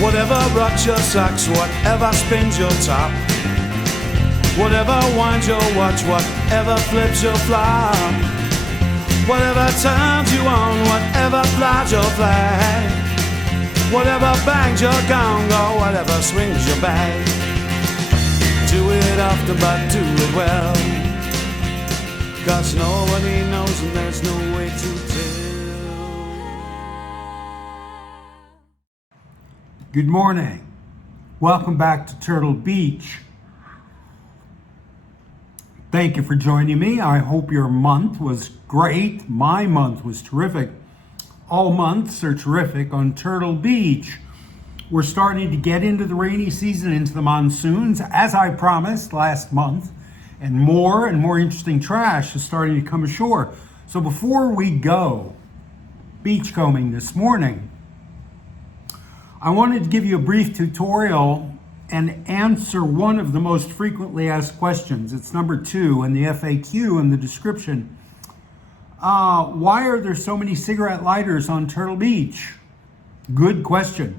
Whatever rocks your socks, whatever spins your top, whatever winds your watch, whatever flips your flop, whatever turns you on, whatever flies your flag, whatever bangs your gong, or whatever swings your bag. Do it often, but do it well, 'cause nobody knows and there's no way to tell. Good morning. Welcome back to Turtle Beach. Thank you for joining me. I hope your month was great. My month was terrific. All months are terrific on Turtle Beach. We're starting to get into the rainy season, into the monsoons, as I promised last month, and more interesting trash is starting to come ashore. So before we go beachcombing this morning, I wanted to give you a brief tutorial and answer one of the most frequently asked questions. It's number 2 in the FAQ in the description. Why are there so many cigarette lighters on Turtle Beach? Good question.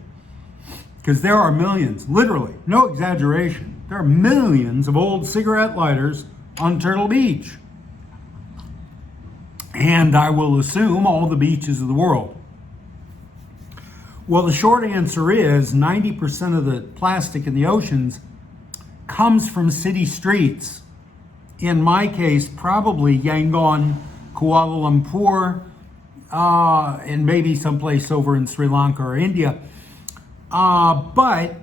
Because there are millions, literally, no exaggeration, there are millions of old cigarette lighters on Turtle Beach. And I will assume all the beaches of the world. Well, the short answer is 90% of the plastic in the oceans comes from city streets. In my case, probably Yangon, Kuala Lumpur, and maybe someplace over in Sri Lanka or India. But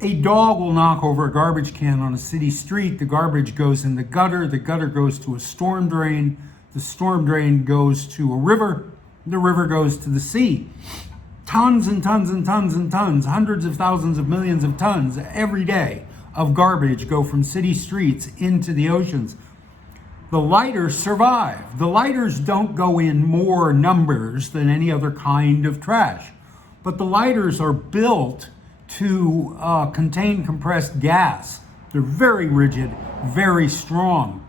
a dog will knock over a garbage can on a city street. The garbage goes in the gutter goes to a storm drain. The storm drain goes to a river. The river goes to the sea. Tons and tons and tons and tons, hundreds of thousands of millions of tons every day of garbage go from city streets into the oceans. The lighters survive. The lighters don't go in more numbers than any other kind of trash, but the lighters are built to contain compressed gas. They're very rigid, very strong.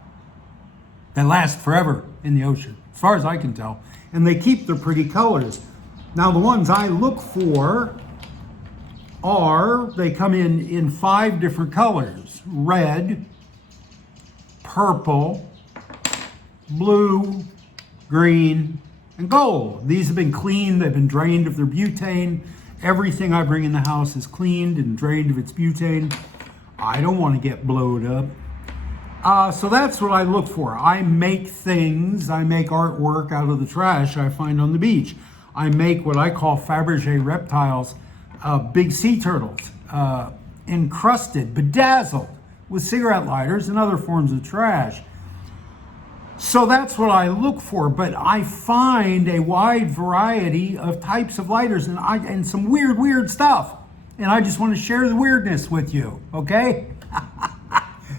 They last forever in the ocean, as far as I can tell, and they keep their pretty colors. Now, the ones I look for they come in 5 different colors: red, purple, blue, green, and gold. These have been cleaned, they've been drained of their butane. Everything I bring in the house is cleaned and drained of its butane. I don't want to get blowed up. So that's what I look for. I make artwork out of the trash I find on the beach. I make what I call Fabergé reptiles, big sea turtles, encrusted, bedazzled with cigarette lighters and other forms of trash. So that's what I look for, but I find a wide variety of types of lighters and some weird stuff. And I just want to share the weirdness with you, okay?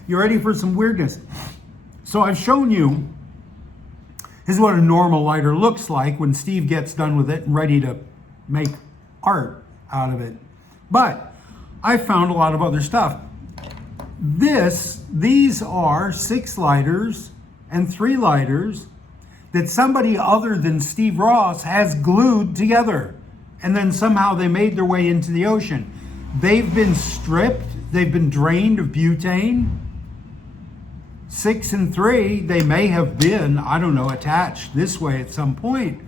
You ready for some weirdness? So I've shown you, this is what a normal lighter looks like when Steve gets done with it and ready to make art out of it. But I found a lot of other stuff. These are 6 lighters and 3 lighters that somebody other than Steve Rosse has glued together. And then somehow they made their way into the ocean. They've been stripped, they've been drained of butane. 6 and 3, they may have been, attached this way at some point.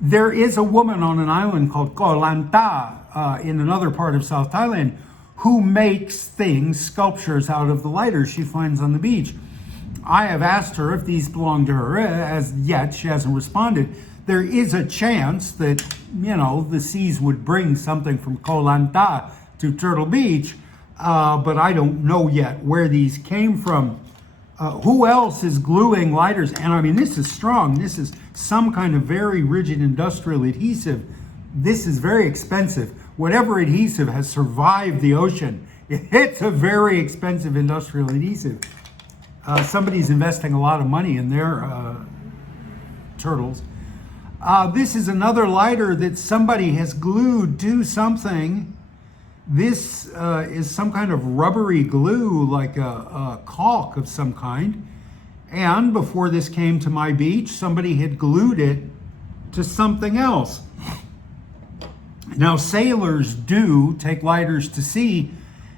There is a woman on an island called Koh Lanta in another part of South Thailand who makes sculptures out of the lighters she finds on the beach. I have asked her if these belong to her. As yet, she hasn't responded. There is a chance that, the seas would bring something from Koh Lanta to Turtle Beach, but I don't know yet where these came from. Who else is gluing lighters? And this is strong. This is some kind of very rigid industrial adhesive. This is very expensive. Whatever adhesive has survived the ocean, it's a very expensive industrial adhesive. Somebody's investing a lot of money in their turtles. This is another lighter that somebody has glued to something. This is some kind of rubbery glue, like a caulk of some kind. And before this came to my beach, somebody had glued it to something else. Now, sailors do take lighters to sea,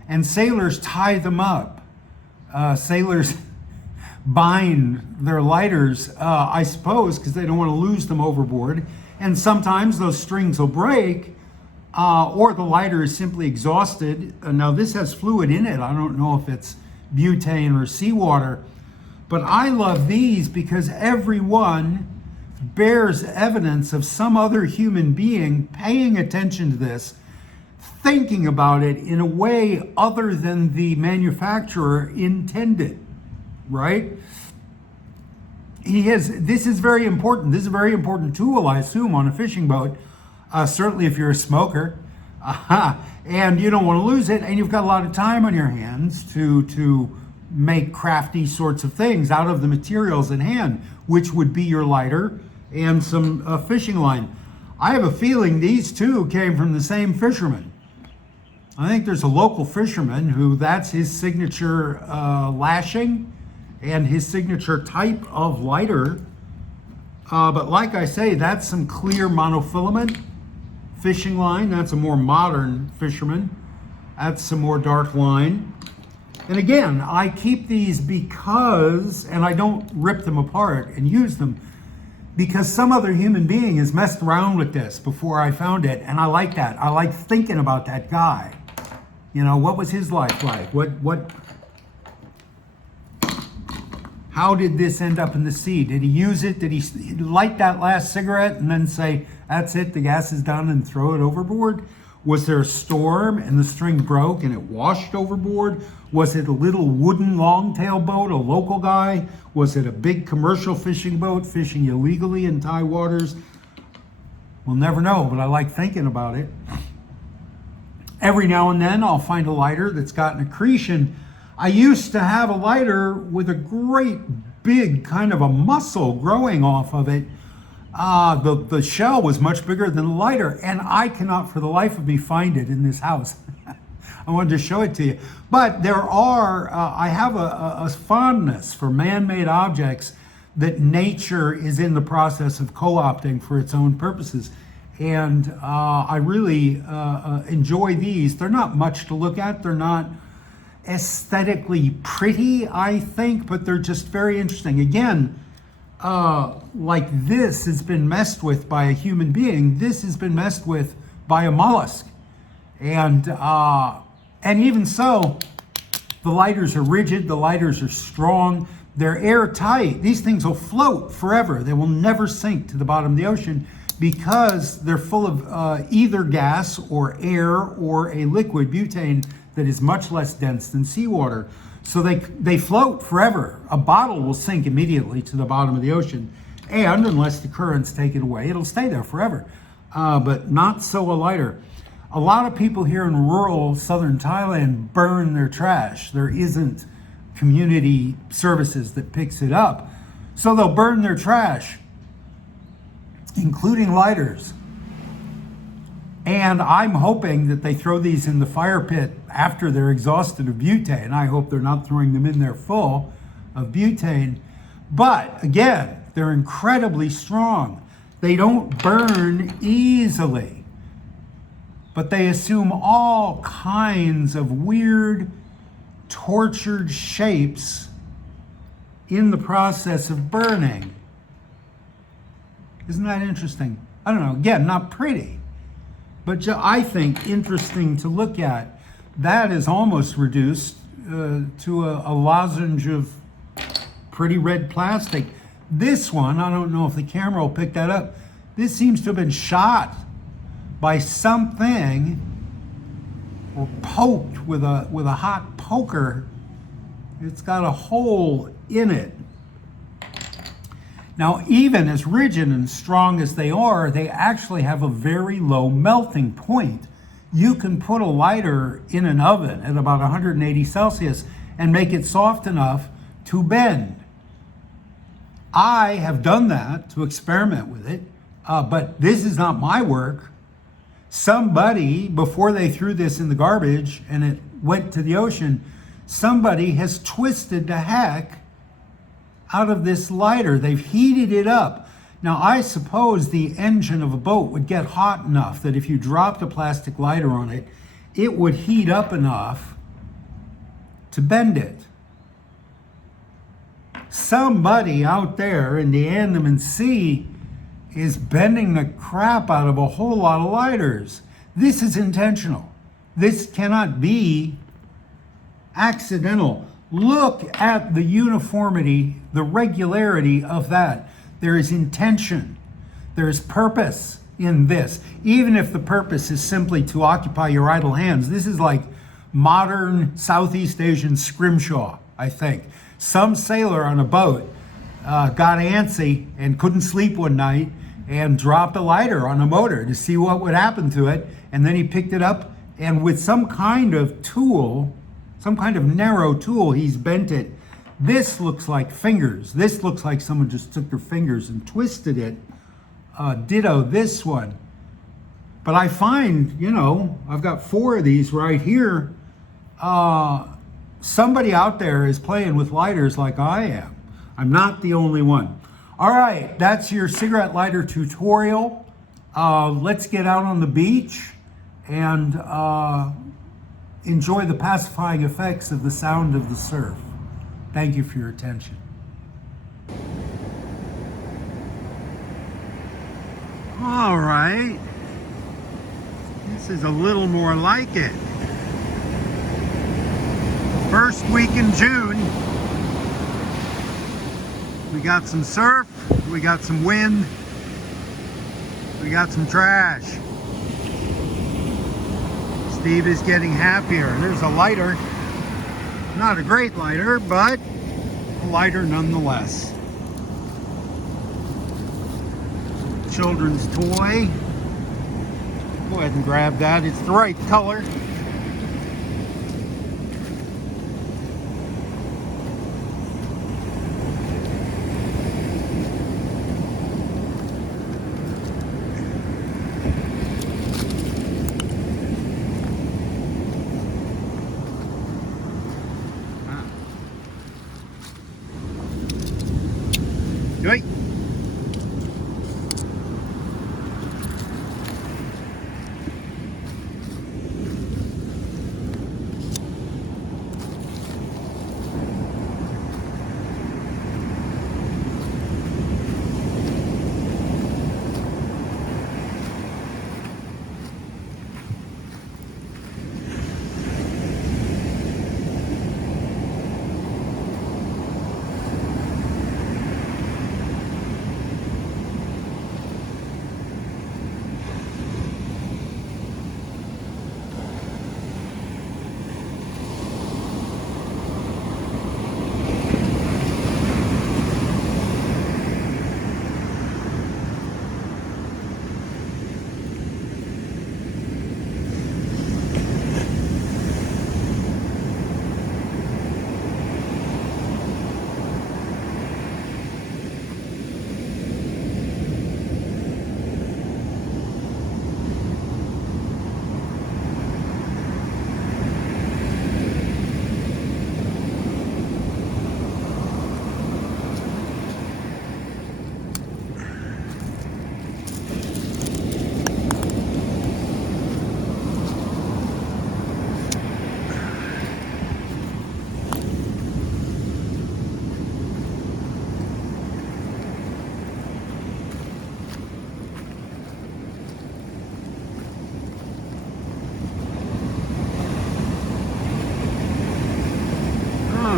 and sailors tie them up. Sailors bind their lighters, I suppose, because they don't want to lose them overboard. And sometimes those strings will break, or the lighter is simply exhausted. Now, this has fluid in it. I don't know if it's butane or seawater, but I love these because every one bears evidence of some other human being paying attention to this, thinking about it in a way other than the manufacturer intended, right? This is very important. This is a very important tool, I assume, on a fishing boat, certainly if you're a smoker, and you don't want to lose it, and you've got a lot of time on your hands to make crafty sorts of things out of the materials at hand, which would be your lighter and some fishing line. I have a feeling these two came from the same fisherman. I think there's a local fisherman who that's his signature lashing and his signature type of lighter. But like I say, that's some clear monofilament fishing line. That's a more modern fisherman. That's some more dark line. And again, I keep these because, and I don't rip them apart and use them, because some other human being has messed around with this before I found it, and I like that. I like thinking about that guy. You know, what was his life like? How did this end up in the sea? Did he use it? Did he light that last cigarette and then say, that's it, the gas is done, and throw it overboard? Was there a storm and the string broke and it washed overboard? Was it a little wooden longtail boat, a local guy? Was it a big commercial fishing boat fishing illegally in Thai waters? We'll never know, but I like thinking about it. Every now and then I'll find a lighter that's got an accretion. I used to have a lighter with a great big kind of a muscle growing off of it. The shell was much bigger than the lighter, and I cannot for the life of me find it in this house. I wanted to show it to you. But there are, I have a fondness for man-made objects that nature is in the process of co-opting for its own purposes. And I really enjoy these. They're not much to look at. They're not aesthetically pretty, I think, but they're just very interesting. Again, like this has been messed with by a human being. This has been messed with by a mollusk. And even so, the lighters are rigid, the lighters are strong, they're airtight. These things will float forever. They will never sink to the bottom of the ocean because they're full of either gas or air or a liquid, butane, that is much less dense than seawater. So they float forever. A bottle will sink immediately to the bottom of the ocean, and unless the currents take it away, it'll stay there forever. But not so a lighter. A lot of people here in rural southern Thailand burn their trash. There isn't community services that picks it up. So they'll burn their trash, including lighters. And I'm hoping that they throw these in the fire pit after they're exhausted of butane. I hope they're not throwing them in there full of butane. But again, they're incredibly strong. They don't burn easily, but they assume all kinds of weird, tortured shapes in the process of burning. Isn't that interesting? I don't know, again, not pretty, but I think interesting to look at. That is almost reduced to a lozenge of pretty red plastic. This one, I don't know if the camera will pick that up. This seems to have been shot by something or poked with a hot poker. It's got a hole in it. Now, even as rigid and strong as they are, they actually have a very low melting point. You can put a lighter in an oven at about 180 Celsius and make it soft enough to bend. I have done that to experiment with it, but this is not my work. Somebody, before they threw this in the garbage and it went to the ocean, somebody has twisted the heck out of this lighter. They've heated it up. Now, I suppose the engine of a boat would get hot enough that if you dropped a plastic lighter on it, it would heat up enough to bend it. Somebody out there in the Andaman Sea is bending the crap out of a whole lot of lighters. This is intentional. This cannot be accidental. Look at the uniformity, the regularity of that. There is intention. There is purpose in this. Even if the purpose is simply to occupy your idle hands. This is like modern Southeast Asian scrimshaw, I think. Some sailor on a boat got antsy and couldn't sleep one night and dropped a lighter on a motor to see what would happen to it. And then he picked it up, and with some kind of tool, some kind of narrow tool, he's bent it. This looks like fingers. This looks like someone just took their fingers and twisted it. Ditto this one. But I find, you know, I've got 4 of these right here. Somebody out there is playing with lighters like I am. I'm not the only one. All right, that's your cigarette lighter tutorial. Let's get out on the beach and enjoy the pacifying effects of the sound of the surf. Thank you for your attention. All right, this is a little more like it. First week in June, we got some surf, we got some wind, we got some trash. Steve is getting happier. There's a lighter. Not a great lighter, but a lighter nonetheless. Children's toy. Go ahead and grab that. It's the right color. Right.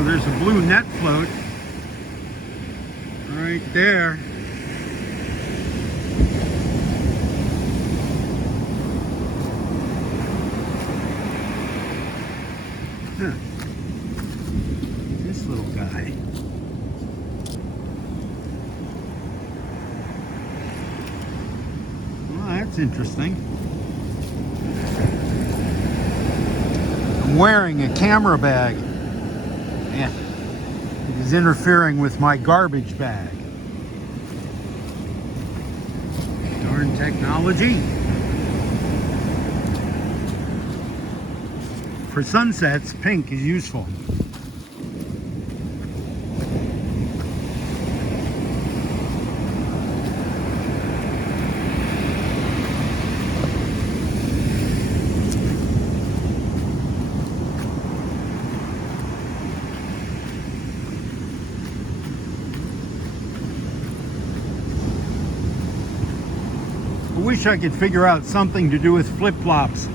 There's a blue net float right there. Huh. This little guy. Well, that's interesting. I'm wearing a camera bag. Yeah, it is interfering with my garbage bag. Darn technology. For sunsets, pink is useful. wish I could figure out something to do with flip-flops.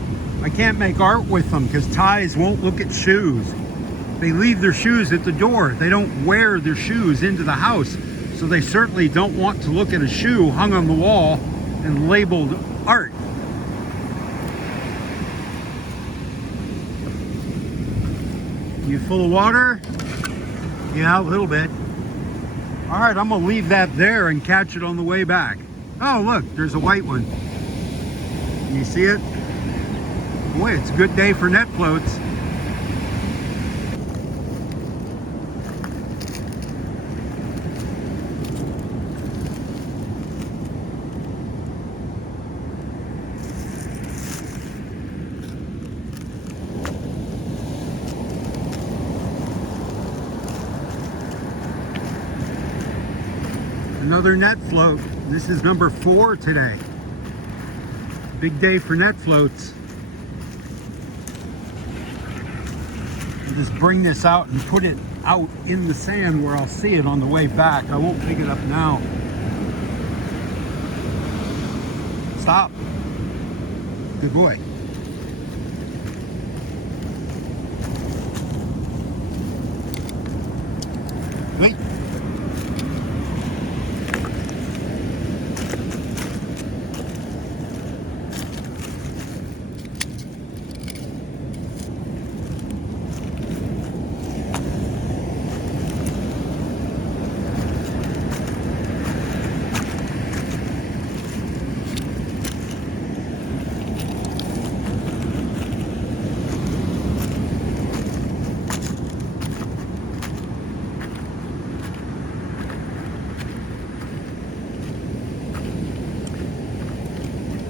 I can't make art with them because Thais won't look at shoes. They leave their shoes at the door. They don't wear their shoes into the house. So they certainly don't want to look at a shoe hung on the wall and labeled art. You full of water? Yeah, a little bit. All right, I'm gonna leave that there and catch it on the way back. Oh, look, there's a white one. Can you see it? Boy, it's a good day for net floats. Another net float. This is number 4 today. Big day for net floats. I'll just bring this out and put it out in the sand where I'll see it on the way back. I won't pick it up now. Stop. Good boy. Wait.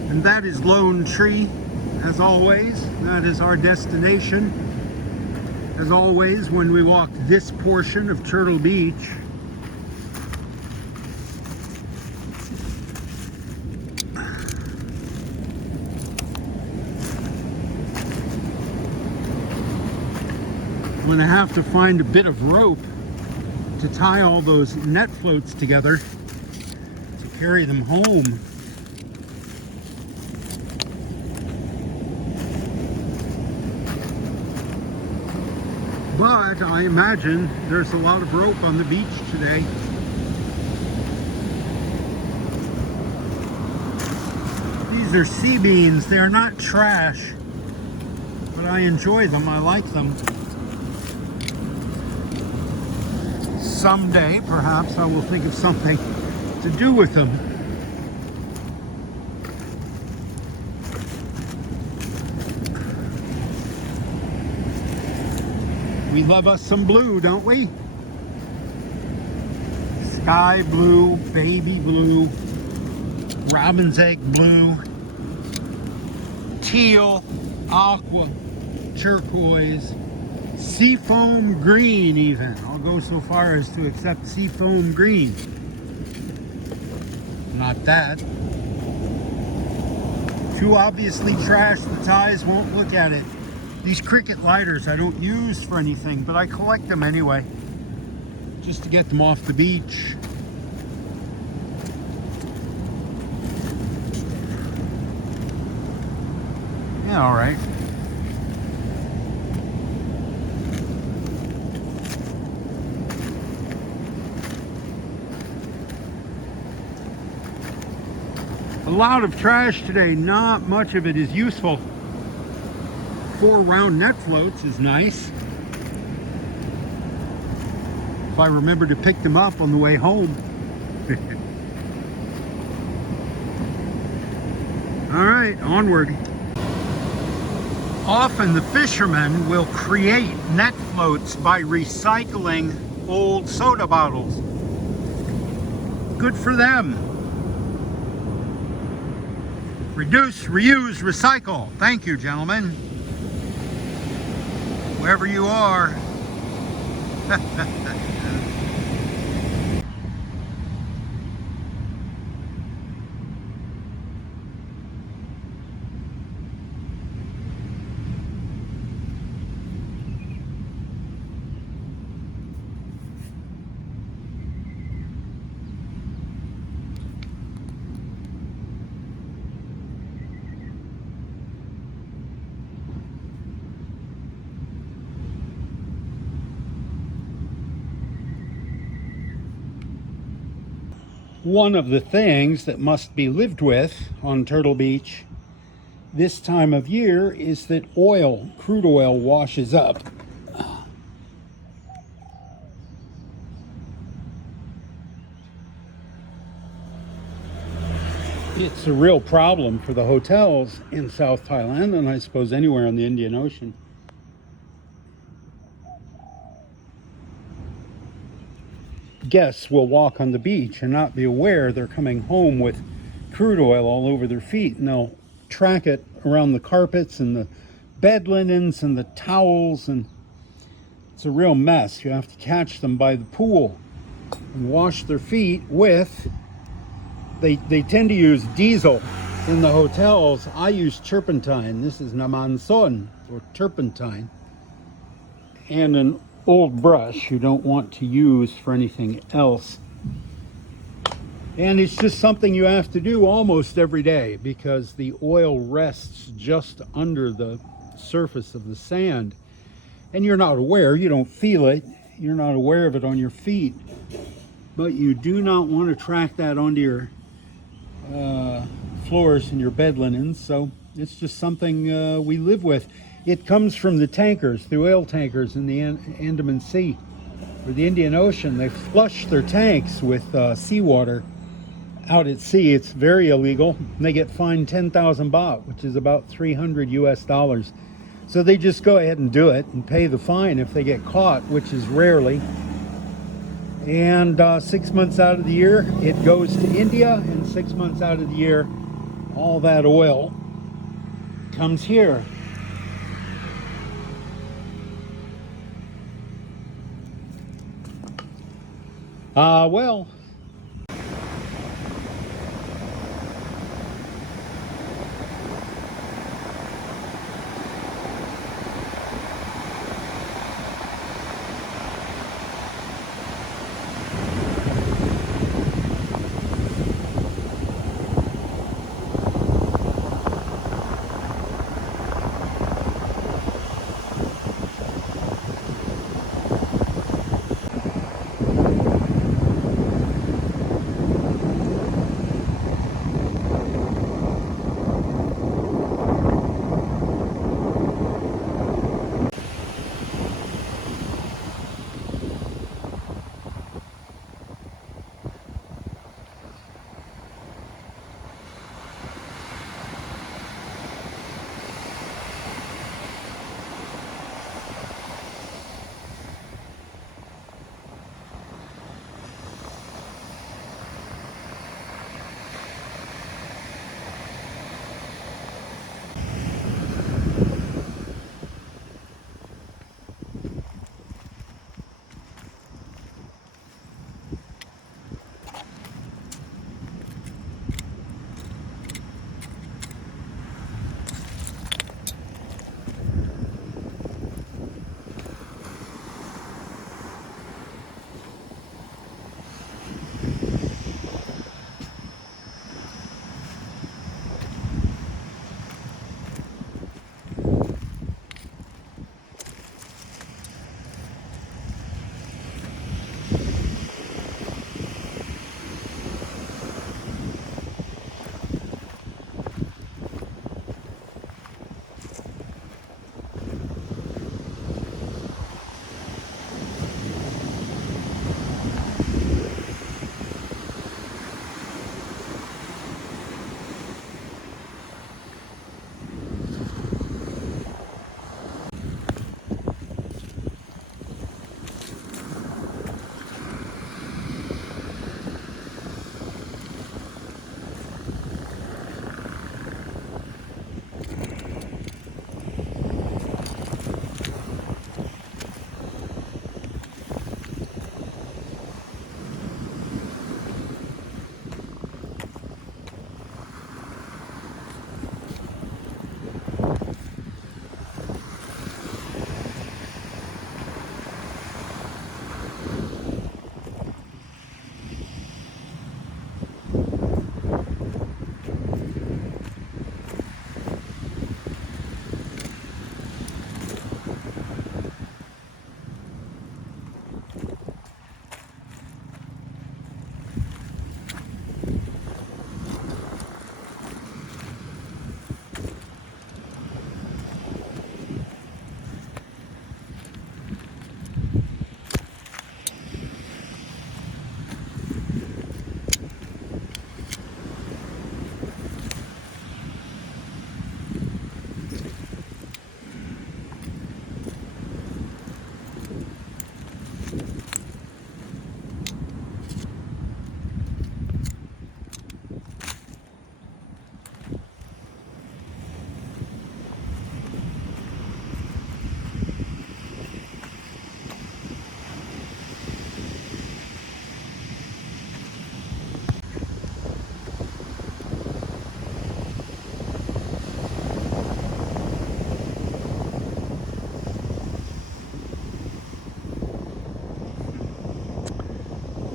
And that is Lone Tree, as always. That is our destination. As always, when we walk this portion of Turtle Beach. I'm gonna have to find a bit of rope to tie all those net floats together to carry them home. But I imagine there's a lot of rope on the beach today. These are sea beans. They're not trash, but I enjoy them. I like them. Someday, perhaps, I will think of something to do with them. We love us some blue, don't we? Sky blue, baby blue, robin's egg blue, teal, aqua, turquoise, seafoam green even. I'll go so far as to accept seafoam green. Not that. Too obviously trash, the Thais won't look at it. These cricket lighters I don't use for anything, but I collect them anyway, just to get them off the beach. Yeah, all right. A lot of trash today, not much of it is useful. 4 round net floats is nice. If I remember to pick them up on the way home. All right, onward. Often the fishermen will create net floats by recycling old soda bottles. Good for them. Reduce, reuse, recycle. Thank you, gentlemen. Wherever you are. One of the things that must be lived with on Turtle Beach this time of year is that crude oil washes up. It's a real problem for the hotels in South Thailand, and I suppose anywhere on the Indian Ocean. Guests will walk on the beach and not be aware they're coming home with crude oil all over their feet, and they'll track it around the carpets and the bed linens and the towels, and it's a real mess. You have to catch them by the pool and wash their feet with, they tend to use diesel in the hotels. I use turpentine. This is naman son, or turpentine, and an old brush you don't want to use for anything else. And it's just something you have to do almost every day because the oil rests just under the surface of the sand, and you're not aware, you don't feel it, you're not aware of it on your feet, but you do not want to track that onto your floors and your bed linens. So it's just something we live with. It comes from the tankers, the oil tankers in the Andaman Sea or the Indian Ocean. They flush their tanks with seawater out at sea. It's very illegal. They get fined 10,000 baht, which is about $300. So they just go ahead and do it and pay the fine if they get caught, which is rarely. And 6 months out of the year, it goes to India, and 6 months out of the year, all that oil comes here. Well,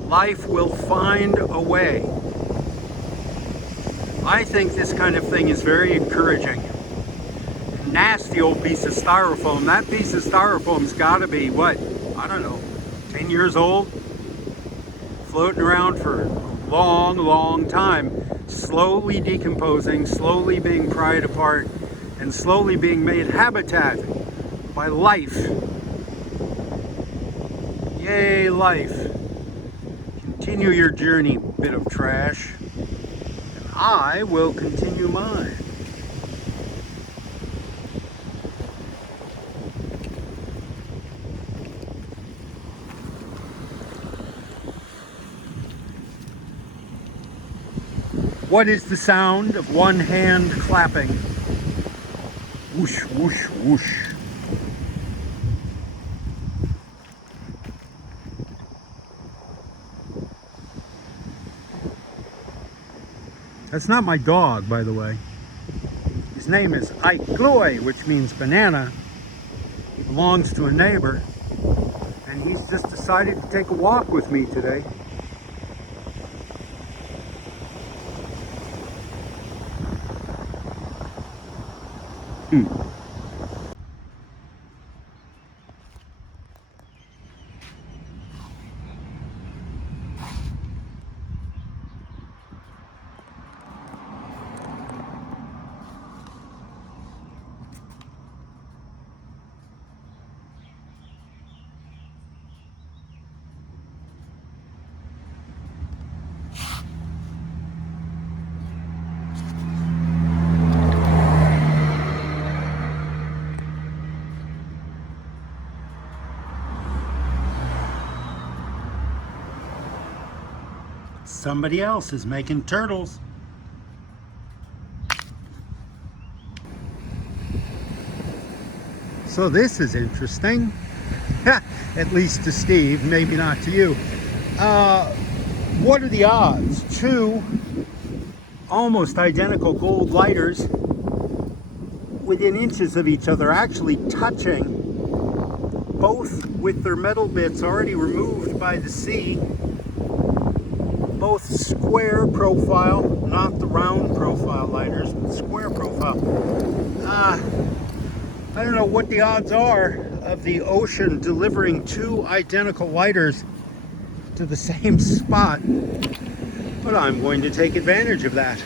Life will find a way. I think this kind of thing is very encouraging. Nasty old piece of styrofoam. That piece of styrofoam's got to be, what, I don't know, 10 years old? Floating around for a long, long time. Slowly decomposing, slowly being pried apart, and slowly being made habitat by life. Yay, life. Continue your journey, bit of trash. And I will continue mine. What is the sound of one hand clapping? Whoosh, whoosh, whoosh. That's not my dog, by the way. His name is Ike Gloy, which means banana. He belongs to a neighbor, and he's just decided to take a walk with me today. Somebody else is making turtles. So this is interesting. At least to Steve, maybe not to you. What are the odds? Two almost identical gold lighters within inches of each other, actually touching, both with their metal bits already removed by the sea. Both square profile, not the round profile lighters, but square profile. I don't know what the odds are of the ocean delivering two identical lighters to the same spot, but I'm going to take advantage of that.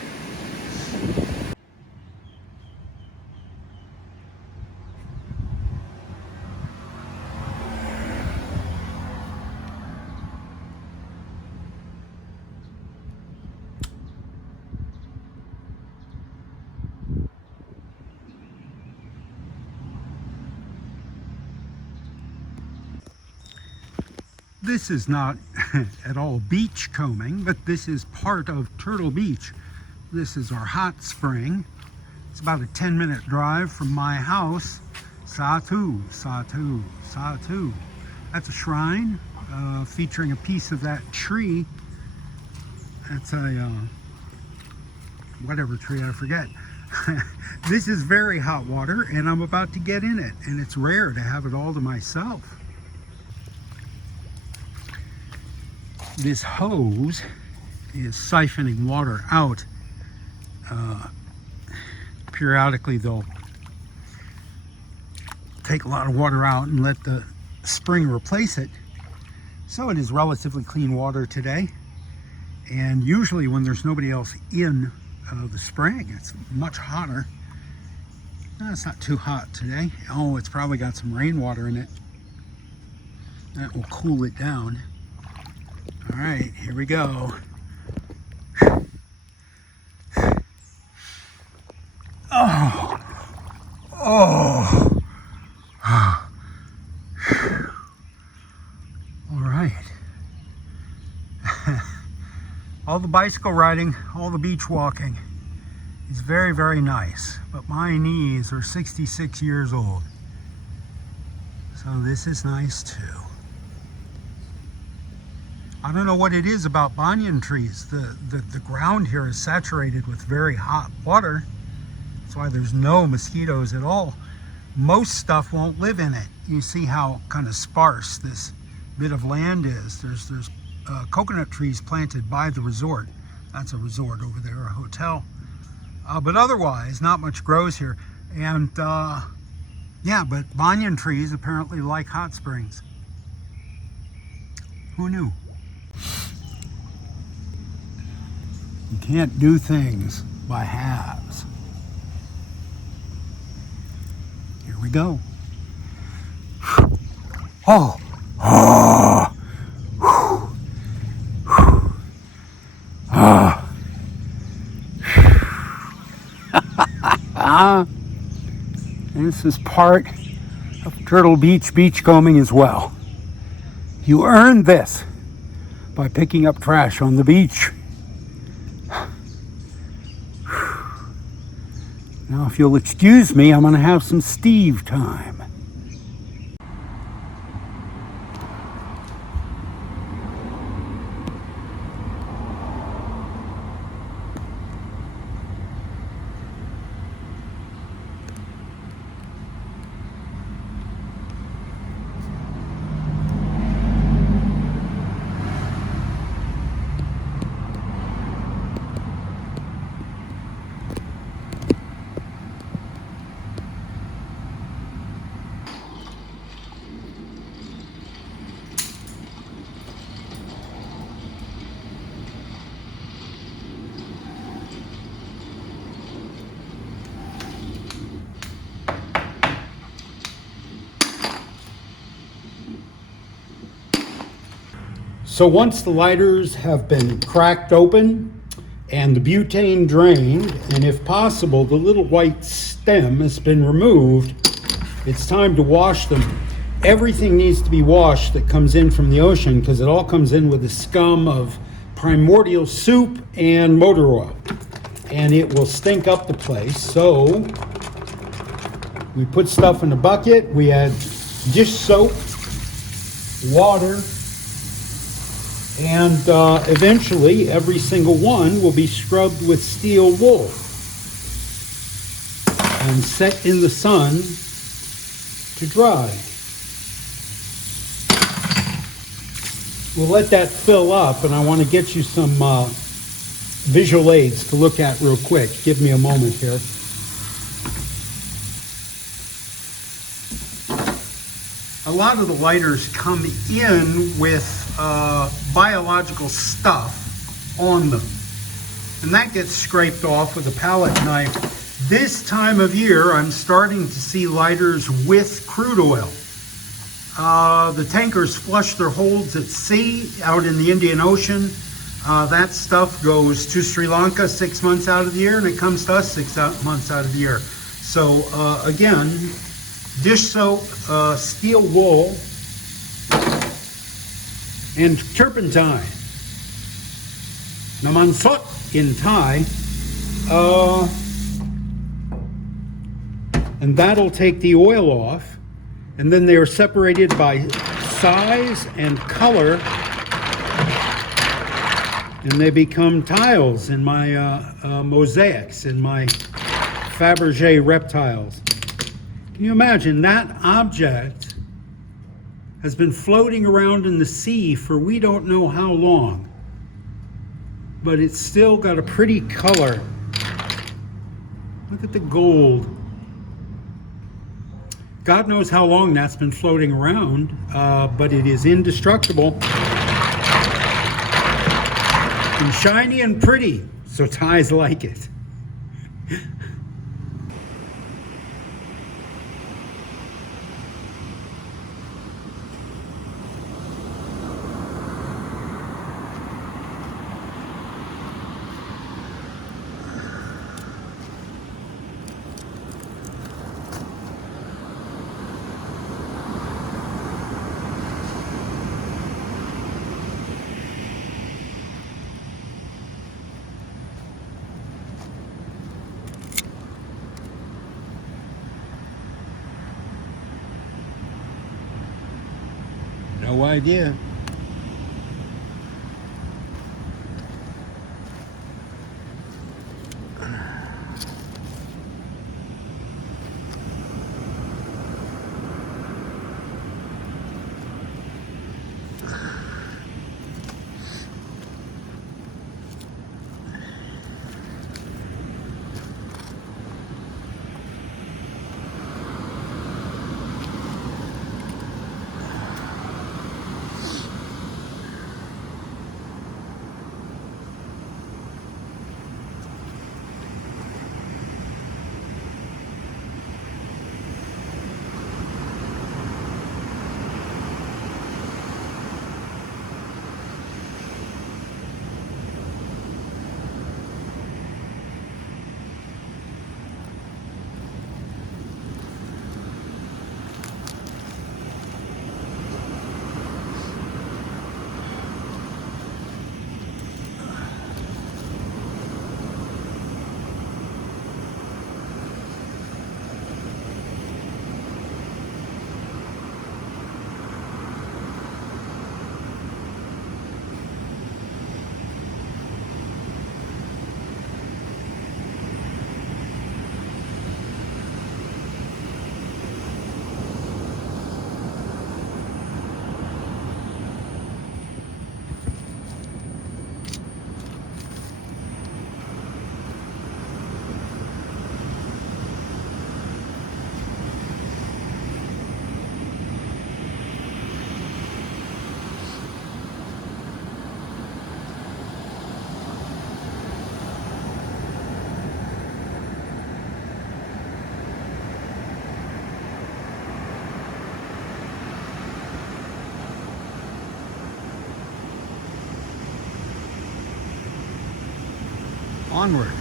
This is not at all beach combing, but this is part of Turtle Beach. This is our hot spring. It's about a 10-minute drive from my house. Satu, Satu, Satu. That's a shrine featuring a piece of that tree. That's a, whatever tree, I forget. This is very hot water, and I'm about to get in it, and it's rare to have it all to myself. This hose is siphoning water out. Periodically they'll take a lot of water out and let the spring replace it. So it is relatively clean water today. And usually when there's nobody else in the spring, it's much hotter. It's not too hot today. Oh, it's probably got some rainwater in it. That will cool it down. All right, here we go. Oh, oh. All right. All the bicycle riding, all the beach walking is very, very nice, but my knees are 66 years old. So this is nice too. I don't know what it is about banyan trees. The ground here is saturated with very hot water. That's why there's no mosquitoes at all. Most stuff won't live in it. You see how kind of sparse this bit of land is. There's coconut trees planted by the resort. That's a resort over there, a hotel. But otherwise, not much grows here. And yeah, but banyan trees apparently like hot springs. Who knew? You can't do things by halves. Here we go. Oh, ah, ah. And this is part of Turtle Beach beachcombing as well. You earn this by picking up trash on the beach. Now, if you'll excuse me, I'm going to have some Steve time. So once the lighters have been cracked open and the butane drained, and if possible, the little white stem has been removed, it's time to wash them. Everything needs to be washed that comes in from the ocean because it all comes in with the scum of primordial soup and motor oil. And it will stink up the place. So we put stuff in a bucket, we add dish soap, water, and eventually every single one will be scrubbed with steel wool and set in the sun to dry. We'll let that fill up, and I want to get you some visual aids to look at real quick. Give me a moment here. A lot of the lighters come in with biological stuff on them, and that gets scraped off with a palette knife. This time of year, I'm starting to see lighters with crude oil. The tankers flush their holds at sea out in the Indian Ocean. That stuff goes to Sri Lanka 6 months out of the year, and it comes to us 6 months out of the year. So again, dish soap, steel wool, and turpentine. Namansot in Thai. And that'll take the oil off. And then they are separated by size and color. And they become tiles in my mosaics, in my Fabergé reptiles. Can you imagine that object has been floating around in the sea for we don't know how long, but it's still got a pretty color. Look at the gold. God knows how long that's been floating around, but it is indestructible and shiny and pretty, so Thais like it. No idea. Onward.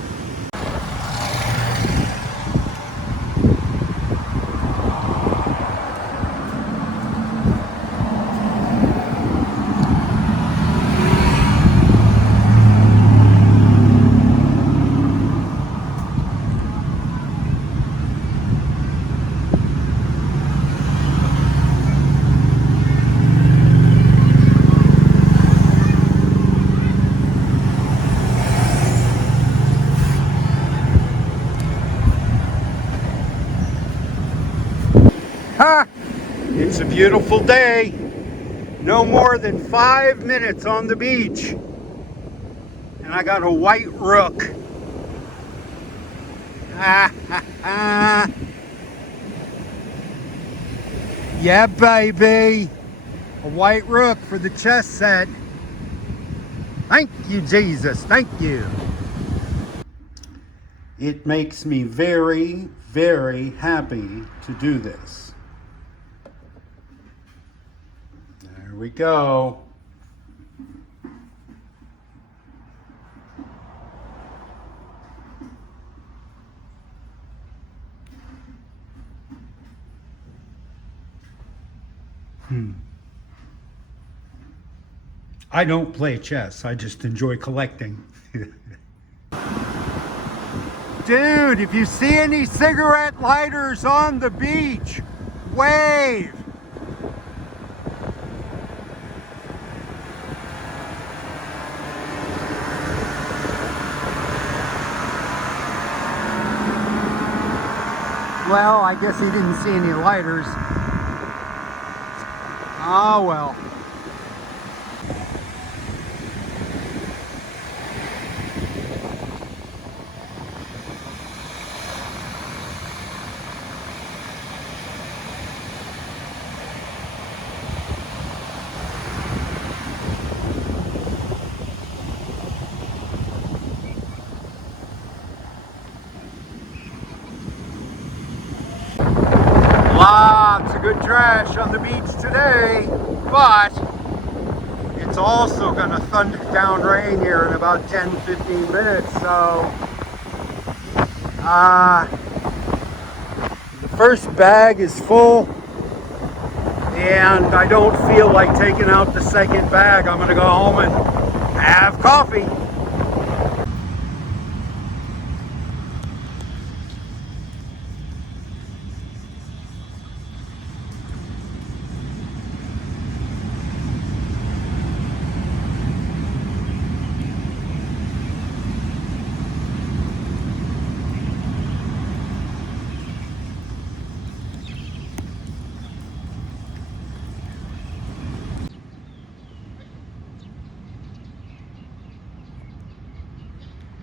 Ha! It's a beautiful day. No more than 5 minutes on the beach. And I got a white rook. Ha ha ha. Yeah, baby. A white rook for the chess set. Thank you, Jesus. Thank you. It makes me very, very happy to do this. There we go. I don't play chess. I just enjoy collecting. Dude, if you see any cigarette lighters on the beach, wave. Well, I guess he didn't see any lighters. Oh well. Lots of good trash on the beach today, but it's also going to thunder down rain here in about 10-15 minutes, so the first bag is full and I don't feel like taking out the second bag. I'm going to go home and have coffee.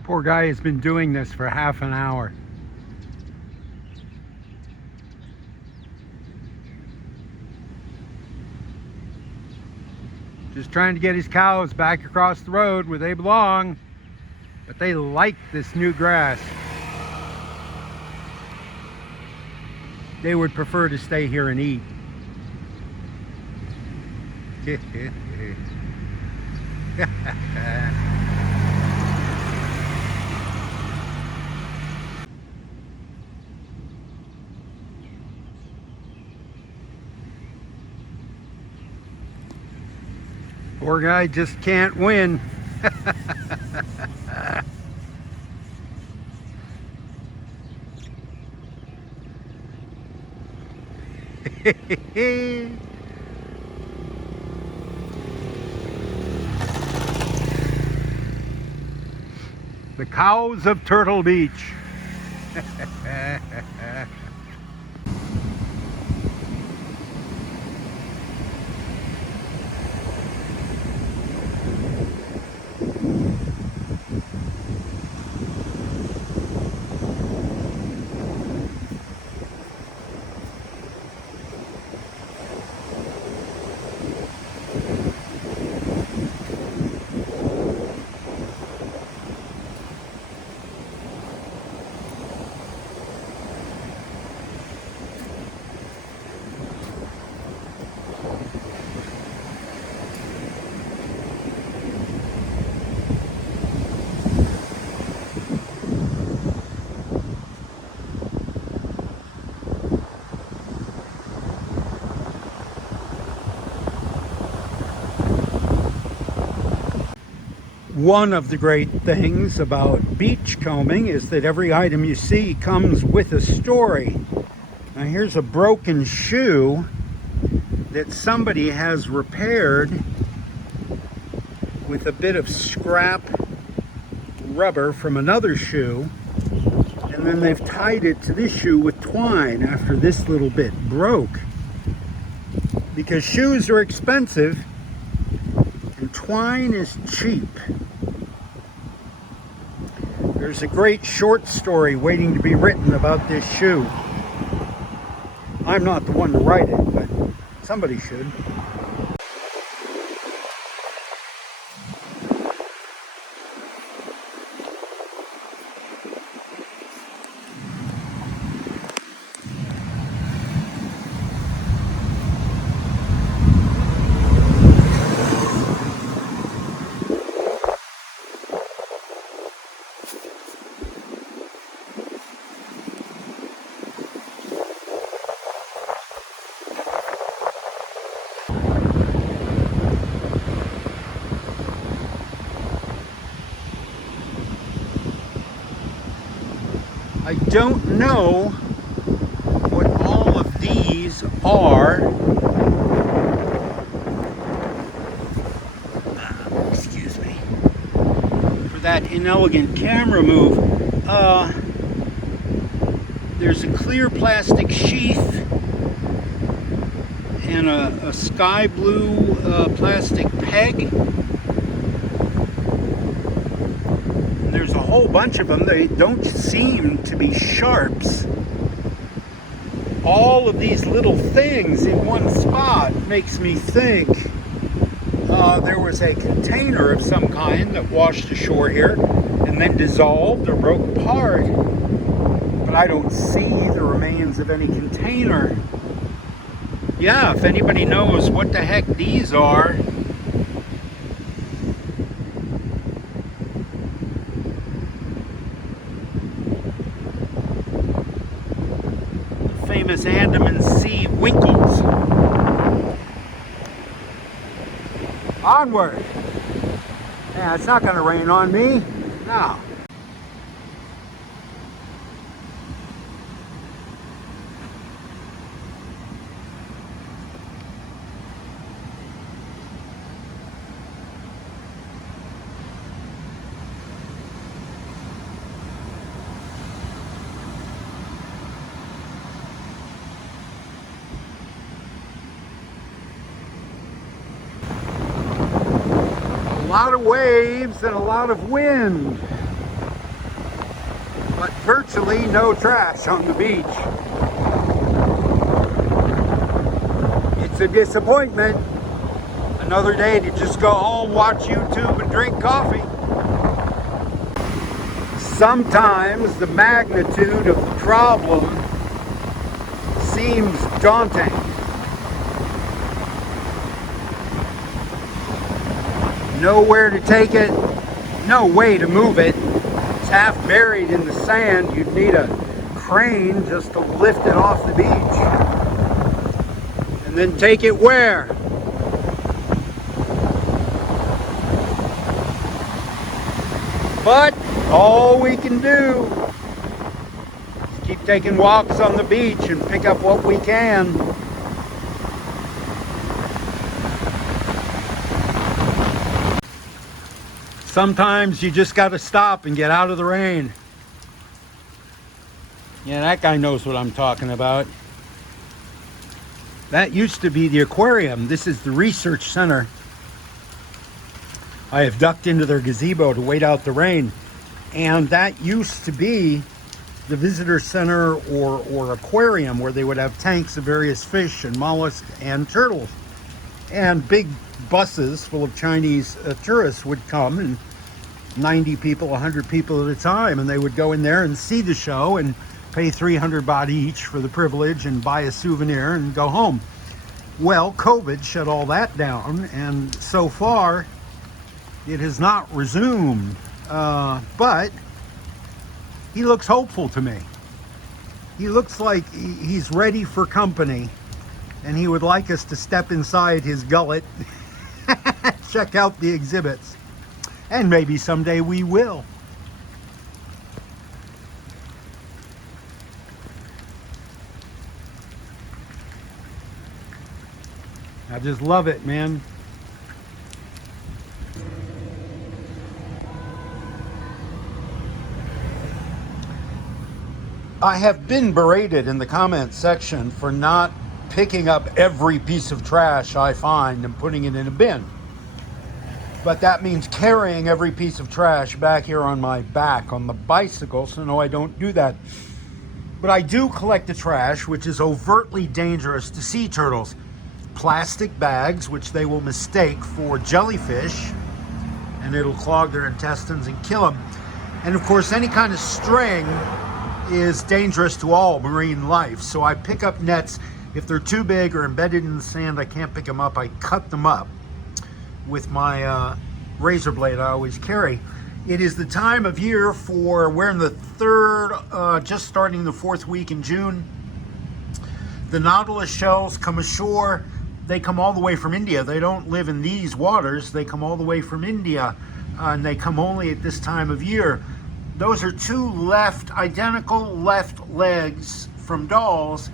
Poor guy has been doing this for half an hour. Just trying to get his cows back across the road where they belong, but they like this new grass. They would prefer to stay here and eat. Poor guy just can't win. The cows of Turtle Beach. One of the great things about beachcombing is that every item you see comes with a story. Now here's a broken shoe that somebody has repaired with a bit of scrap rubber from another shoe, and then they've tied it to this shoe with twine after this little bit broke. Because shoes are expensive and twine is cheap. There's a great short story waiting to be written about this shoe. I'm not the one to write it, but somebody should. I don't know what all of these are. Excuse me for that inelegant camera move. There's a clear plastic sheath and a sky blue plastic peg. There's a whole bunch of them. They don't seem to be sharps. All of these little things in one spot makes me think there was a container of some kind that washed ashore here and then dissolved or broke apart. But I don't see the remains of any container. Yeah, if anybody knows what the heck these are, famous Andaman Sea winkles. Onward. Yeah, it's not going to rain on me. No. A lot of waves and a lot of wind, but virtually no trash on the beach. It's a disappointment. Another day to just go home, watch YouTube, and drink coffee. Sometimes the magnitude of the problem seems daunting. Nowhere to take it, no way to move it. It's half buried in the sand. You'd need a crane just to lift it off the beach. And then take it where? But all we can do is keep taking walks on the beach and pick up what we can. Sometimes you just got to stop and get out of the rain. Yeah, that guy knows what I'm talking about. That used to be the aquarium. This is the research center. I have ducked into their gazebo to wait out the rain. And that used to be the visitor center or aquarium where they would have tanks of various fish and mollusks and turtles. And big buses full of Chinese tourists would come, and 90 people, 100 people at a time, and they would go in there and see the show and pay 300 baht each for the privilege and buy a souvenir and go home. Well, COVID shut all that down, and so far it has not resumed, but he looks hopeful to me. He looks like he's ready for company, and he would like us to step inside his gullet, check out the exhibits. And maybe someday we will. I just love it, man. I have been berated in the comments section for not picking up every piece of trash I find and putting it in a bin. But that means carrying every piece of trash back here on my back on the bicycle, so no, I don't do that. But I do collect the trash, which is overtly dangerous to sea turtles. Plastic bags, which they will mistake for jellyfish, and it'll clog their intestines and kill them. And of course, any kind of string is dangerous to all marine life. So I pick up nets. If they're too big or embedded in the sand, I can't pick them up. I cut them up with my razor blade I always carry. It is the time of year for, we're in the third, just starting the fourth week in June. The Nautilus shells come ashore. They come all the way from India. They don't live in these waters. They come all the way from India, and they come only at this time of year. Those are two identical left legs from dolls,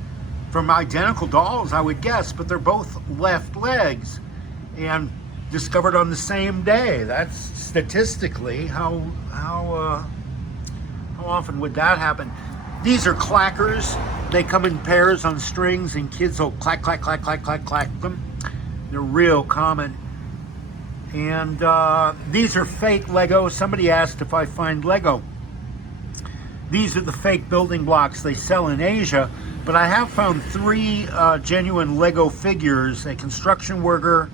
from identical dolls, I would guess, but they're both left legs and discovered on the same day. That's statistically, how often would that happen? These are clackers. They come in pairs on strings, and kids will clack, clack, clack, clack, clack, clack them. They're real common. And these are fake Lego. Somebody asked if I find Lego. These are the fake building blocks they sell in Asia, but I have found 3 genuine Lego figures, a construction worker,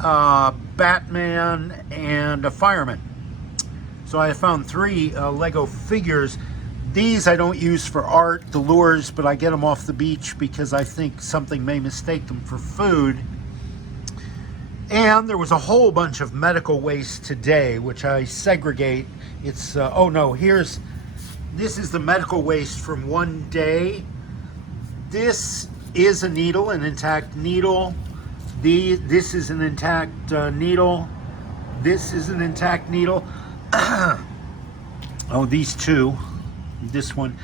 Batman, and a fireman. So I have found 3 Lego figures. These I don't use for art, the lures, but I get them off the beach because I think something may mistake them for food. And there was a whole bunch of medical waste today, which I segregate. It's, oh no, this is the medical waste from one day. This is a needle, an intact needle. This is an intact needle. This is an intact needle. Oh, these two. This one.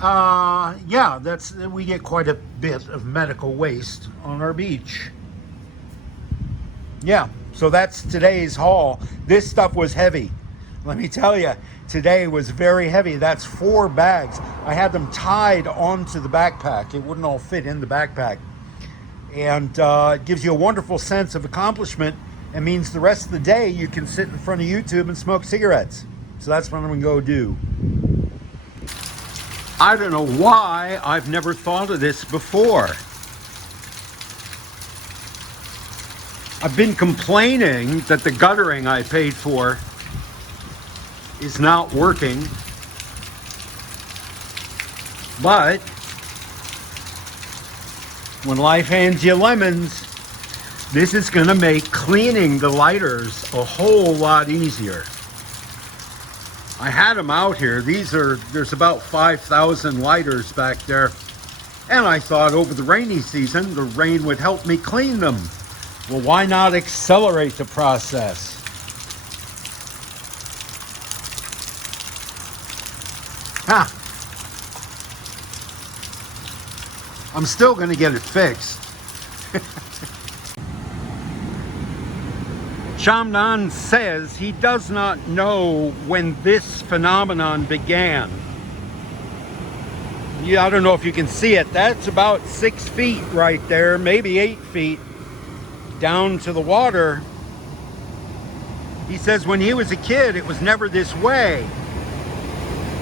Yeah, we get quite a bit of medical waste on our beach. Yeah, so that's today's haul. This stuff was heavy. Let me tell you, today was very heavy. That's 4 bags. I had them tied onto the backpack. It wouldn't all fit in the backpack. And it gives you a wonderful sense of accomplishment. It means the rest of the day you can sit in front of YouTube and smoke cigarettes. So that's what I'm gonna go do. I don't know why I've never thought of this before. I've been complaining that the guttering I paid for is not working, but when life hands you lemons, this is going to make cleaning the lighters a whole lot easier. I had them out here. There's about 5,000 lighters back there, and I thought over the rainy season the rain would help me clean them. Well, why not accelerate the process? Ha! I'm still going to get it fixed. Shamnan says he does not know when this phenomenon began. Yeah, I don't know if you can see it. That's about 6 feet right there, maybe 8 feet down to the water. He says when he was a kid, it was never this way.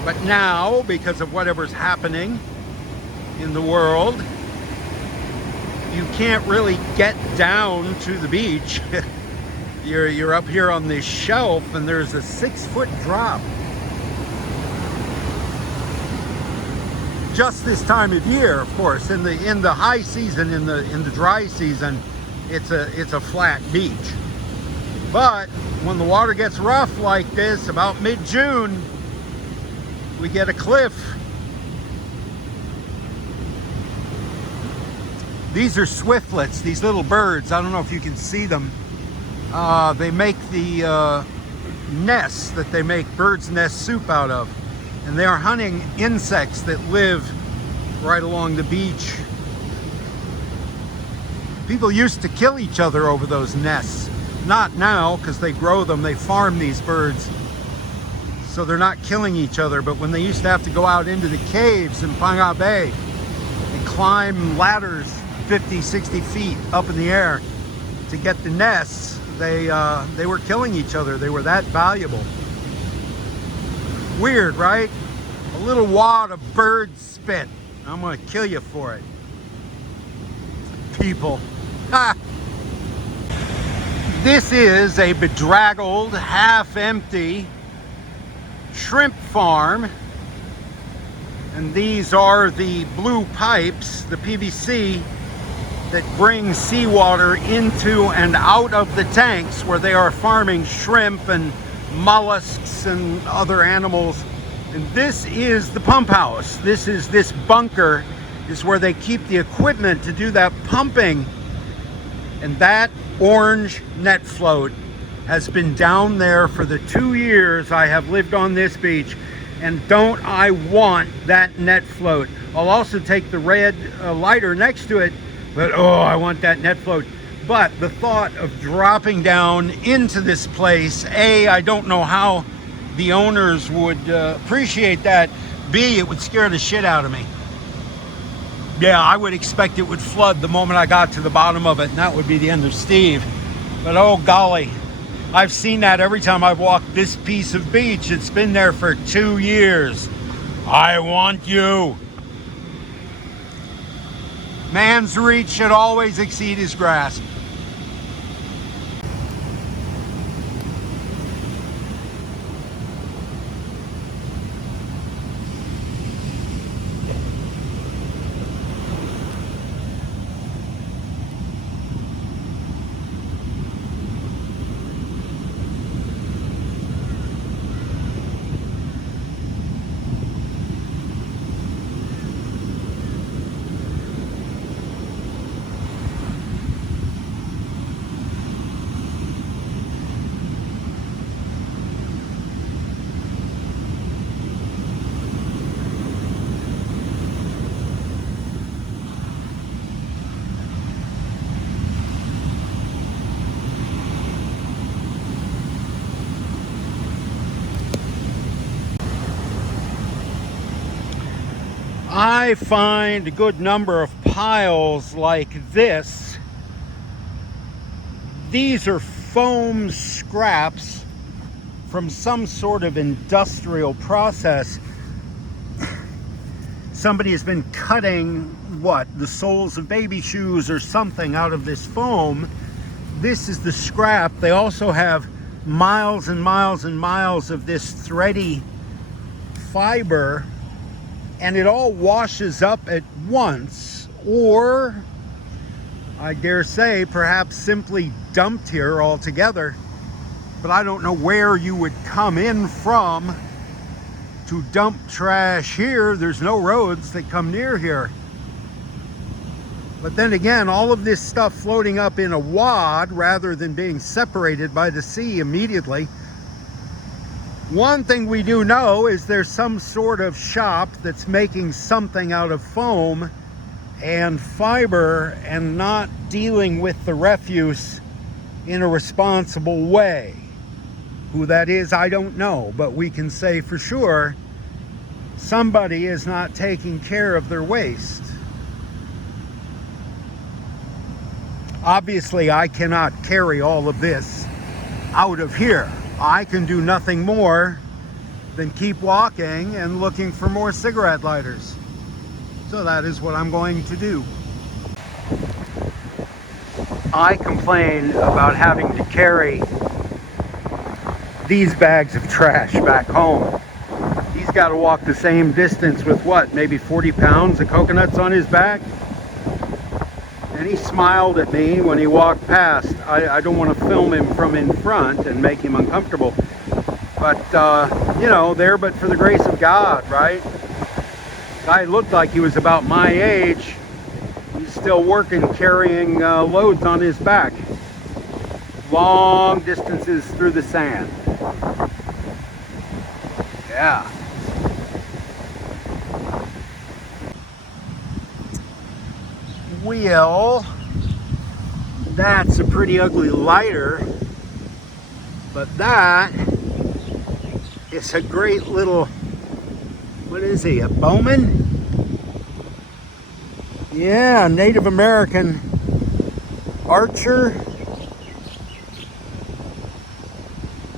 But now, because of whatever's happening in the world, you can't really get down to the beach. You're up here on this shelf, and there's a 6-foot drop. Just this time of year, of course. In the high season, in the dry season, it's a flat beach. But when the water gets rough like this, about mid-June, we get a cliff. These are swiftlets, these little birds. I don't know if you can see them. They make the nests that they make bird's nest soup out of. And they are hunting insects that live right along the beach. People used to kill each other over those nests. Not now, because they grow them, they farm these birds. So they're not killing each other, but when they used to have to go out into the caves in Panga Bay and climb ladders 50, 60 feet up in the air to get the nests, they were killing each other. They were that valuable. Weird, right? A little wad of bird spit. I'm gonna kill you for it. People. Ha! This is a bedraggled, half-empty shrimp farm, and these are the blue pipes, the PVC, that bring seawater into and out of the tanks where they are farming shrimp and mollusks and other animals. And this is the pump house. This bunker is where they keep the equipment to do that pumping. And that orange net float has been down there for the 2 years I have lived on this beach, and don't I want that net float. I'll also take the red lighter next to it, but oh, I want that net float. But the thought of dropping down into this place, A, I don't know how the owners would appreciate that. B, it would scare the shit out of me. Yeah, I would expect it would flood the moment I got to the bottom of it, and that would be the end of Steve. But oh golly, I've seen that every time I've walked this piece of beach. It's been there for 2 years. I want you. Man's reach should always exceed his grasp. I find a good number of piles like this. These are foam scraps from some sort of industrial process. Somebody has been cutting, what, the soles of baby shoes or something out of this foam. This is the scrap. They also have miles and miles and miles of this thready fiber, and it all washes up at once, or I dare say perhaps simply dumped here altogether. But I don't know where you would come in from to dump trash here. There's no roads that come near here. But then again, all of this stuff floating up in a wad rather than being separated by the sea immediately. One thing we do know is there's some sort of shop that's making something out of foam and fiber and not dealing with the refuse in a responsible way. Who that is, I don't know, but we can say for sure somebody is not taking care of their waste. Obviously, I cannot carry all of this out of here. I can do nothing more than keep walking and looking for more cigarette lighters. So that is what I'm going to do. I complain about having to carry these bags of trash back home. He's got to walk the same distance with what, maybe 40 pounds of coconuts on his back? And he smiled at me when he walked past. I don't want to film him from in front and make him uncomfortable. But, you know, there but for the grace of God, right? Guy looked like he was about my age. He's still working, carrying loads on his back. Long distances through the sand. Yeah. Well, that's a pretty ugly lighter, but that is a great little, what is he, a Bowman? Yeah, Native American archer.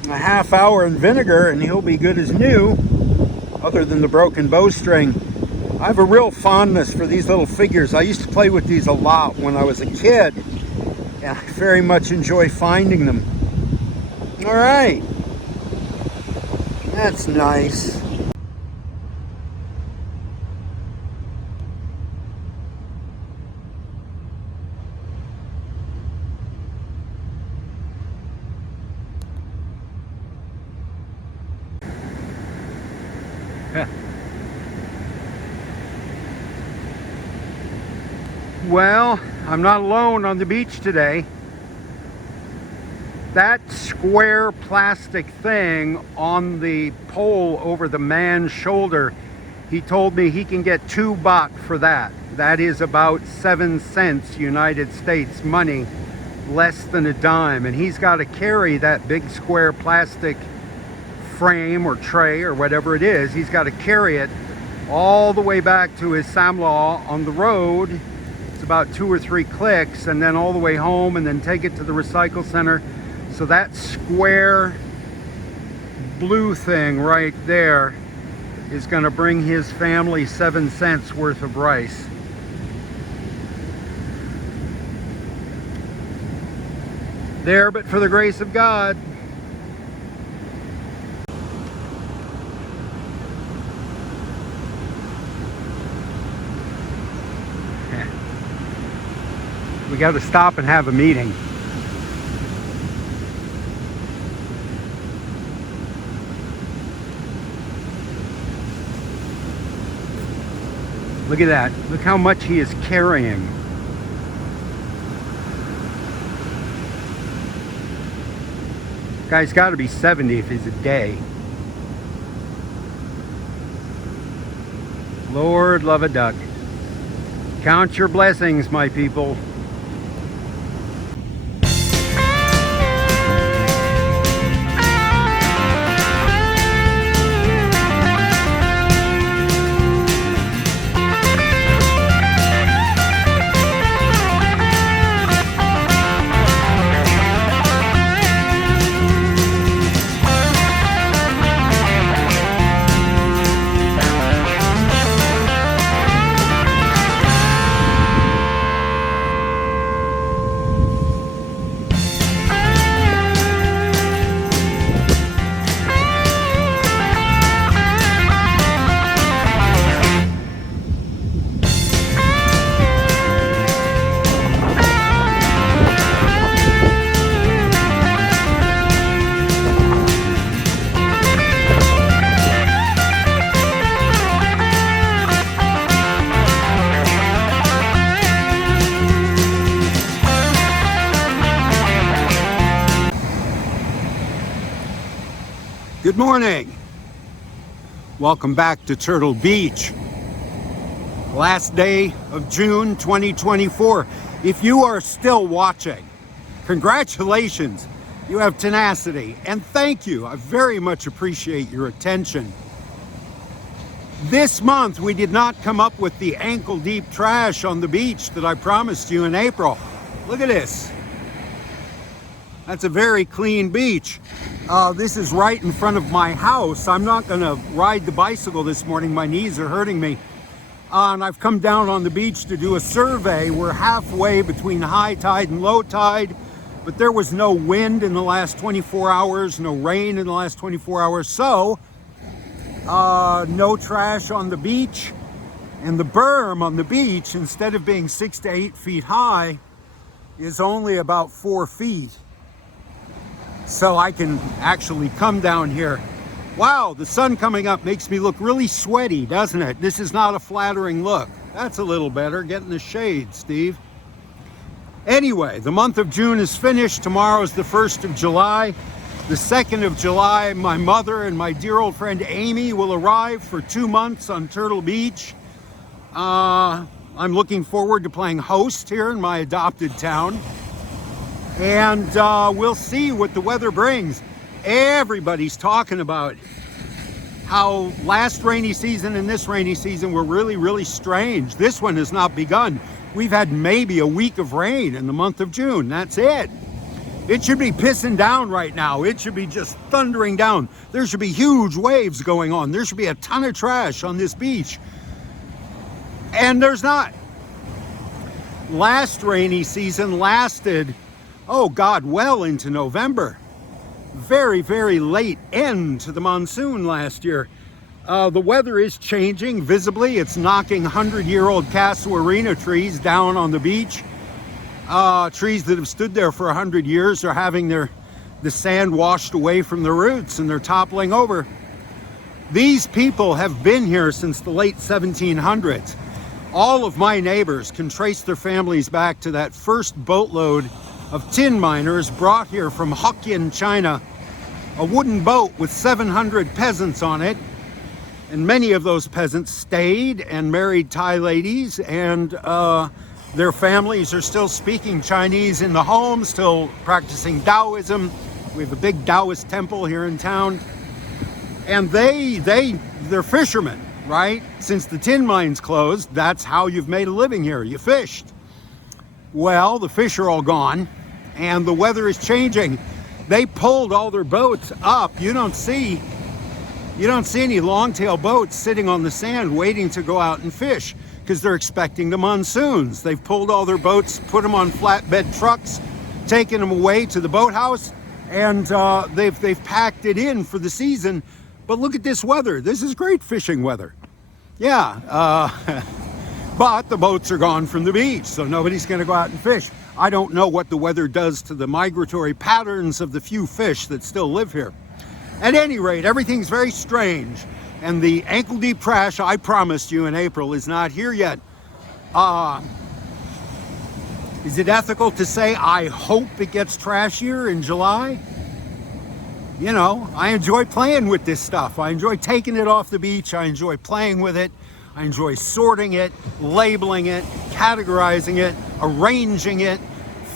A half hour in vinegar and he'll be good as new, other than the broken bowstring. I have a real fondness for these little figures. I used to play with these a lot when I was a kid, and I very much enjoy finding them. All right, that's nice. Well, I'm not alone on the beach today. That square plastic thing on the pole over the man's shoulder, he told me he can get $2 for that. That is about 7 cents United States money, less than a dime. And he's got to carry that big square plastic frame or tray or whatever it is. He's got to carry it all the way back to his Samlaw on the road. It's about 2 or 3 clicks, and then all the way home, and then take it to the recycle center. So that square blue thing right there is going to bring his family 7 cents worth of rice. There, but for the grace of God. We got to stop and have a meeting. Look at that. Look how much he is carrying. Guy's got to be 70 if he's a day. Lord love a duck. Count your blessings, my people. Good morning. Welcome back to Turtle Beach. Last day of June 2024. If you are still watching, congratulations. You have tenacity, and thank you. I very much appreciate your attention. This month we did not come up with the ankle-deep trash on the beach that I promised you in April. Look at this. That's a very clean beach. This is right in front of my house. I'm not going to ride the bicycle this morning. My knees are hurting me. And I've come down on the beach to do a survey. We're halfway between high tide and low tide, but there was no wind in the last 24 hours, no rain in the last 24 hours. So, no trash on the beach. And the berm on the beach, instead of being 6 to 8 feet high, is only about 4 feet. So I can actually come down here. Wow, the sun coming up makes me look really sweaty, doesn't it? This is not a flattering look. That's a little better. Get in the shade, Steve. Anyway, the month of June is finished. Tomorrow is the 1st of July. The 2nd of July, my mother and my dear old friend Amy will arrive for 2 months on Turtle Beach. I'm looking forward to playing host here in my adopted town. And we'll see what the weather brings. Everybody's talking about how last rainy season and this rainy season were really, really strange. This one has not begun. We've had maybe a week of rain in the month of June. That's it. It should be pissing down right now. It should be just thundering down. There should be huge waves going on. There should be a ton of trash on this beach. And there's not. Last rainy season lasted, oh God, well into November. Very, very late end to the monsoon last year. The weather is changing visibly. It's knocking 100-year-old casuarina trees down on the beach. Trees that have stood there for 100 years are having the sand washed away from the roots, and they're toppling over. These people have been here since the late 1700s. All of my neighbors can trace their families back to that first boatload of tin miners brought here from Hokkien, China, a wooden boat with 700 peasants on it. And many of those peasants stayed and married Thai ladies, and their families are still speaking Chinese in the home, still practicing Taoism. We have a big Taoist temple here in town. And they're fishermen, right? Since the tin mines closed, that's how you've made a living here. You fished. Well, the fish are all gone, and the weather is changing. They pulled all their boats up. You don't see any longtail boats sitting on the sand waiting to go out and fish because they're expecting the monsoons. They've pulled all their boats, put them on flatbed trucks, taken them away to the boathouse, and they've packed it in for the season. But look at this weather. This is great fishing weather. Yeah, but the boats are gone from the beach, so nobody's going to go out and fish. I don't know what the weather does to the migratory patterns of the few fish that still live here. At any rate, everything's very strange, and the ankle-deep trash I promised you in April is not here yet. Is it ethical to say I hope it gets trashier in July? You know, I enjoy playing with this stuff. I enjoy taking it off the beach. I enjoy playing with it. I enjoy sorting it, labeling it, categorizing it, arranging it,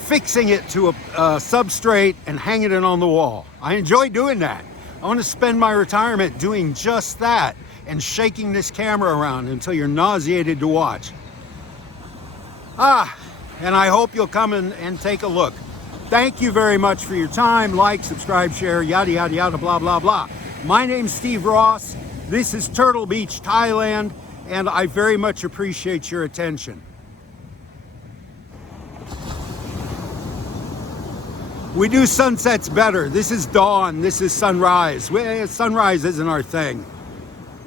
fixing it to a substrate, and hanging it on the wall. I enjoy doing that. I want to spend my retirement doing just that and shaking this camera around until you're nauseated to watch. And I hope you'll come and take a look. Thank you very much for your time. Like, subscribe, share, yada, yada, yada, blah, blah, blah. My name's Steve Rosse. This is Turtle Beach, Thailand, and I very much appreciate your attention. We do sunsets better. This is dawn. This is sunrise. Sunrise isn't our thing.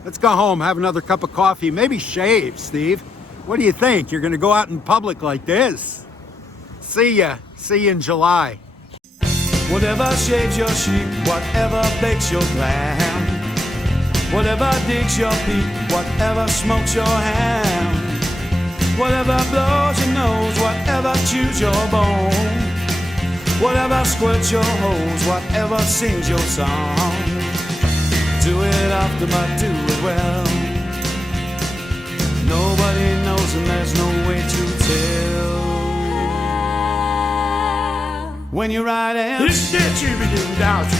Let's go home, have another cup of coffee, maybe shave, Steve. What do you think? You're going to go out in public like this? See ya. See you in July. Whatever shaves your sheep, whatever bakes your lamb, whatever digs your peat, whatever smokes your ham, whatever blows your nose, whatever chews your bone, whatever squirts your hose, whatever sings your song. Do it often, but do it well. Nobody knows and there's no way to tell. When you're riding, it's that you be doing down to